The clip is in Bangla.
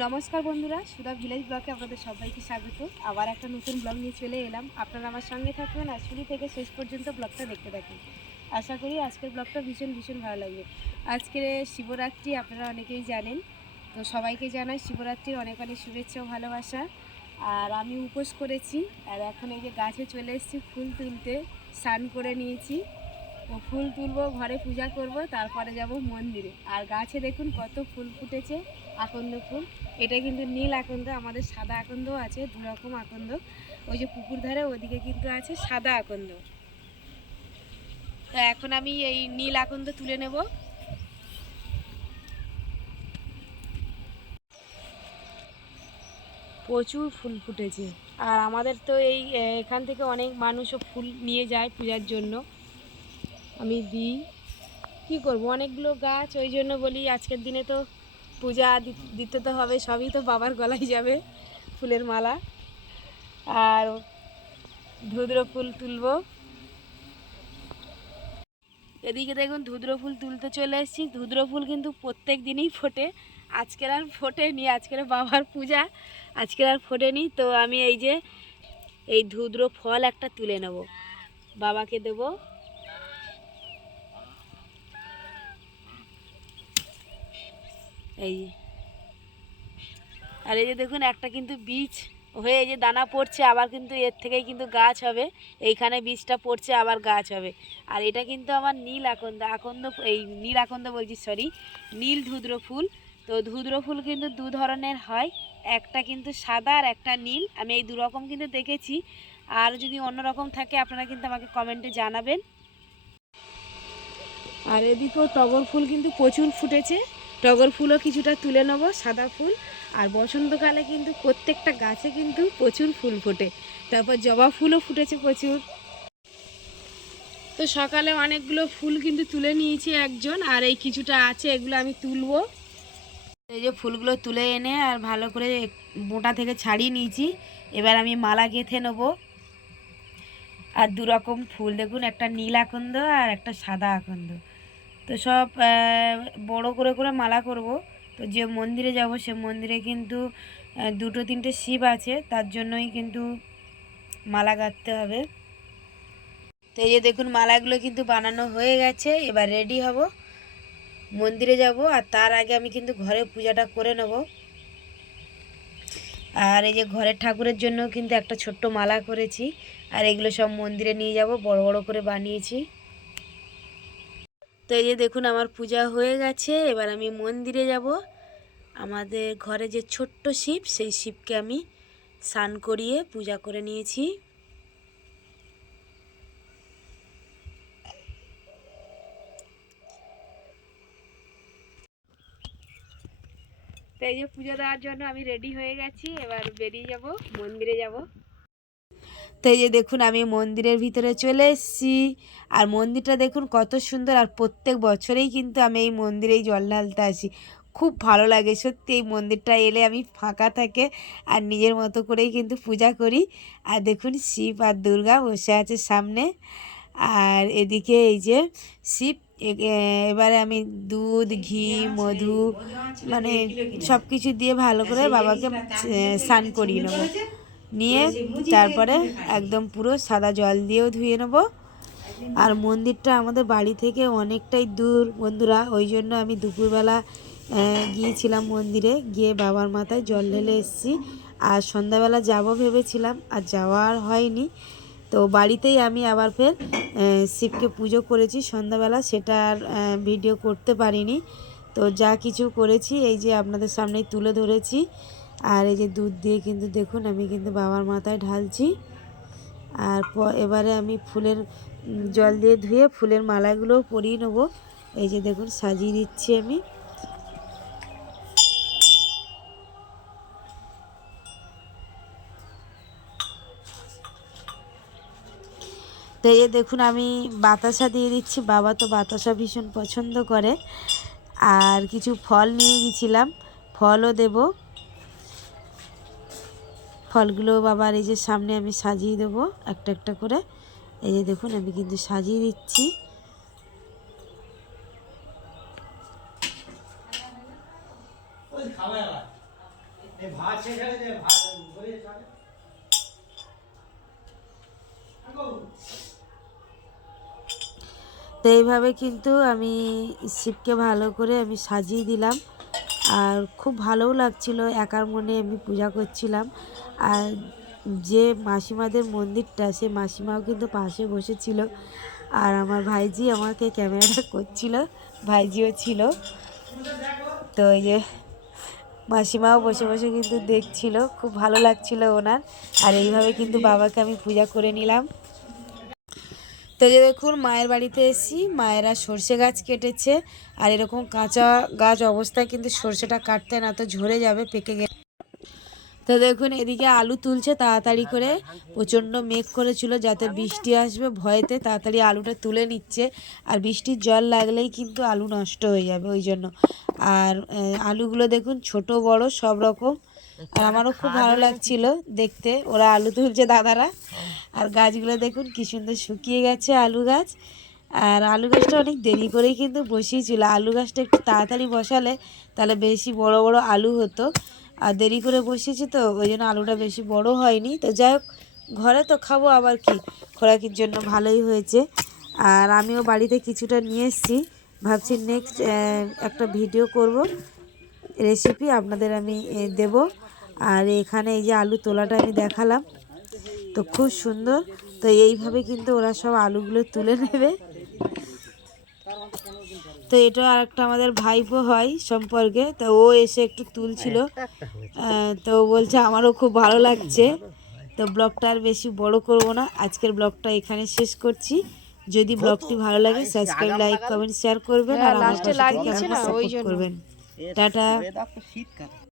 নমস্কার বন্ধুরা, সুধা ভিলেজ ব্লকে আপনাদের সবাইকে স্বাগত। আবার একটা নতুন ব্লগ নিয়ে চলে এলাম। আপনারা আমার সঙ্গে থাকবেন আর শুরু থেকে শেষ পর্যন্ত ব্লগটা দেখতে থাকুন। আশা করি আজকের ব্লগটা ভীষণ ভীষণ ভালো লাগবে। আজকে শিবরাত্রি আপনারা অনেকেই জানেন, তো সবাইকে জানাই শিবরাত্রির অনেক অনেক শুভেচ্ছা ভালোবাসা। আর আমি উপোস করেছি, আর এখন এই যে গাছে চলে এসেছি ফুল তুলতে, স্নান করে নিয়েছি। ফুল তুলবো, ঘরে পূজা করব, তারপরে যাব মন্দিরে। আর গাছে দেখুন কত ফুল ফুটেছে, আকন্দ ফুল। এটা কিন্তু নীল আকন্দ, আমাদের সাদা আকন্দও আছে দু রকম আকন্দ। ওই যে পুকুর ধারে ওদিকে কিন্তু আছে সাদা আকন্দ। তো এখন আমি এই নীল আকন্দ তুলে নেব। প্রচুর ফুল ফুটেছে। আর আমাদের তো এই এখান থেকে অনেক মানুষও ফুল নিয়ে যায় পূজার জন্য। আমি দিই। কী করব? অনেকগুলো গাছ, ওই জন্য বলি আজকের দিনে তো পূজা দিতে তো হবে, সবই তো বাবার গলায় যাবে ফুলের মালা। আর ধুদ্র ফুল তুলব। এদিকে দেখুন ধুদ্র ফুল তুলতে চলে এসেছি। ধুদ্র ফুল কিন্তু প্রত্যেক দিনই ফোটে। আজকের আর ফোটেনি, আজকের বাবার পূজা, আজকের আর ফোটেনি। তো আমি এই যে, এই ধুদ্র ফল একটা তুলে নেব। বাবাকে দেবো। এই। আর এই যে দেখুন, একটা কিন্তু বীজ হয়ে এই যে দানা পড়ছে, আবার কিন্তু এর থেকেই কিন্তু গাছ হবে। এইখানে বীজটা পড়ছে, আবার গাছ হবে। আর এটা কিন্তু আমার নীল আকন্দ আকন্দ এই নীল আকন্দ বলছি সরি নীল ধুদ্র ফুল। তো ধুদ্র ফুল কিন্তু দু ধরনের হয়, একটা কিন্তু সাদা আর একটা নীল। আমি এই দু রকম কিন্তু দেখেছি। আর যদি অন্য রকম থাকে, আপনারা কিন্তু আমাকে কমেন্টে জানাবেন। আর এদিকেও টগর ফুল কিন্তু প্রচুর ফুটেছে। টগর ফুলও কিছুটা তুলে নেব, সাদা ফুল। আর বসন্তকালে কিন্তু প্রত্যেকটা গাছে কিন্তু প্রচুর ফুল ফোটে। তারপর জবা ফুলও ফুটেছে প্রচুর। তো সকালে অনেকগুলো ফুল কিন্তু তুলে নিয়েছি একজন, আর এই কিছুটা আছে, এগুলো আমি তুলবো। এই যে ফুলগুলো তুলে এনে আর ভালো করে মোটা থেকে ছাড়িয়ে নিয়েছি। এবার আমি মালা গেঁথে নেব। আর দু রকম ফুল, দেখুন, একটা নীল আকন্দ আর একটা সাদা আকন্দ। তো সব বড় করে করে মালা করব। তো যে মন্দিরে যাব, সে মন্দিরে কিন্তু দুটো তিনটে শিব আছে, তার জন্যই কিন্তু মালা গাঁথতে হবে। তো এই যে দেখুন, মালাগুলো কিন্তু বানানো হয়ে গেছে, এবার রেডি হব। মন্দিরে যাব, আর তার আগে আমি কিন্তু ঘরে পূজাটা করে নেব। আর এই যে ঘরের ঠাকুরের জন্য কিন্তু একটা ছোট্ট মালা করেছি, আর এগুলো সব মন্দিরে নিয়ে যাব, বড় বড় করে বানিয়েছি। তো এই যে দেখুন আমার পূজা হয়ে গেছে, এবার আমি মন্দিরে যাব। আমাদের ঘরে যে ছোট্ট শিব, সেই শিবকে আমি স্নান করিয়ে পূজা করে নিয়েছি। তো এই যে পুজো দেওয়ার জন্য আমি রেডি হয়ে গেছি, এবার বেরিয়ে যাব, মন্দিরে যাব। তো এই যে দেখুন, আমি মন্দিরের ভিতরে চলে এসেছি। আর মন্দিরটা দেখুন কত সুন্দর। আর প্রত্যেক বছরেই কিন্তু আমি এই মন্দিরেই জল ঢালতে আসি। খুব ভালো লাগে সত্যি, এই মন্দিরটা এলে আমি ফাঁকা থাকে আর নিজের মতো করেই কিন্তু পূজা করি। আর দেখুন, শিব আর দুর্গা বসে আছে সামনে। আর এদিকে এই যে শিব এবারে আমি দুধ, ঘি, মধু মানে সব কিছু দিয়ে ভালো করে বাবাকে স্নান করিয়ে নেব। নিয়ে তারপরে একদম পুরো সাদা জল দিয়েও ধুয়ে নেব। আর মন্দিরটা আমাদের বাড়ি থেকে অনেকটাই দূর বন্ধুরা ওই জন্য আমি দুপুরবেলা গিয়েছিলাম মন্দিরে গিয়ে বাবার মাথায় জল ঢেলে এসেছি। আর সন্ধ্যাবেলা যাব ভেবেছিলাম আর যাওয়া আর হয়নি। তো বাড়িতেই আমি আবার ফের শিবকে পুজো করেছি। সন্ধ্যাবেলা সেটা আর ভিডিও করতে পারিনি। তো যা কিছু করেছি এই যে আপনাদের সামনেই তুলে ধরেছি। আর এই যে দুধ দিয়ে কিন্তু দেখুন, আমি কিন্তু বাবার মাথায় ঢালছি। আর এবারে আমি ফুলের জল দিয়ে ধুয়ে ফুলের মালাগুলোও পরিয়ে নেব। এই যে দেখুন, সাজিয়ে দিচ্ছি আমি। তো এই দেখুন, আমি বাতাসা দিয়ে দিচ্ছি। বাবা তো বাতাসা ভীষণ পছন্দ করে। আর কিছু ফল নিয়ে গেছিলাম, ফলও দেব। ফলগুলো বাবার এই যে সামনে আমি সাজিয়ে দেবো একটা একটা করে। এই যে দেখুন আমি কিন্তু সাজিয়ে দিচ্ছি। তো এইভাবে কিন্তু আমি শিবকে ভালো করে আমি সাজিয়ে দিলাম। আর খুব ভালোও লাগছিল, একার মনে আমি পূজা করছিলাম। আর যে মাসিমাদের মন্দিরটা, সে মাসিমাও কিন্তু পাশে বসেছিল। আর আমার ভাইজি আমাকে ক্যামেরাটা করছিল, ভাইজিও ছিল। তো এই যে মাসিমাও বসে বসে কিন্তু দেখছিল, খুব ভালো লাগছিল ওনার। আর এইভাবে কিন্তু বাবাকে আমি পূজা করে নিলাম। তো যে দেখুন, মায়ের বাড়িতে এসেছি, মায়েরা সর্ষে গাছ কেটেছে, আর এরকম কাঁচা গাছ অবস্থায় কিন্তু সর্ষেটা কাটতে না তো ঝরে যাবে, পেকে গেলে তো দেখুন, এদিকে আলু তুলছে তাড়াতাড়ি করে, প্রচণ্ড মেঘ করেছিল যাতে বৃষ্টি আসবে ভয়েতে, তাড়াতাড়ি আলুটা তুলে নিচ্ছে, আর বৃষ্টির জল লাগলেই কিন্তু আলু নষ্ট হয়ে যাবে ওই জন্য। আর আলুগুলো দেখুন, ছোট বড়, সব রকম। আর আমারও খুব ভালো লাগছিল দেখতে। ওরা আলু তুলছে দাদারা। আর গাছগুলো দেখুন কি সুন্দর শুকিয়ে গেছে আলু গাছ। আর আলু গাছটা অনেক দেরি করেই কিন্তু বসিয়েছিল। আলু গাছটা একটু তাড়াতাড়ি বসালে তাহলে বেশি বড় বড় আলু হতো। আর দেরি করে বসিয়েছি তো ওই জন্য আলুটা বেশি বড় হয়নি। তো যাই হোক ঘরে তো খাব আবার কি? খোরাকির জন্য ভালোই হয়েছে। আর আমিও বাড়িতে কিছুটা নিয়ে এসেছি। ভাবছি নেক্সট একটা ভিডিও করব। রেসিপি আপনাদের আমি দেব। আর এখানে এই যে আলু তোলাটা আমি দেখালাম। তো খুব সুন্দর। তো এইভাবে কিন্তু ওরা সব আলুগুলো তুলে নেবে। তো এটা আর একটা আমাদের ভাইপো হয় সম্পর্কে। তো ও এসে একটু তুলছিল। তো বলছে আমারও খুব ভালো লাগছে। তো ব্লগটা আর বেশি বড় করব না। আজকের ব্লগটা এখানে শেষ করছি। যদি ব্লগটি ভালো লাগে সাবস্ক্রাইব লাইক কমেন্ট শেয়ার করবেন। আর আমার আমাকে করবেন। টাটা। শীতকাল।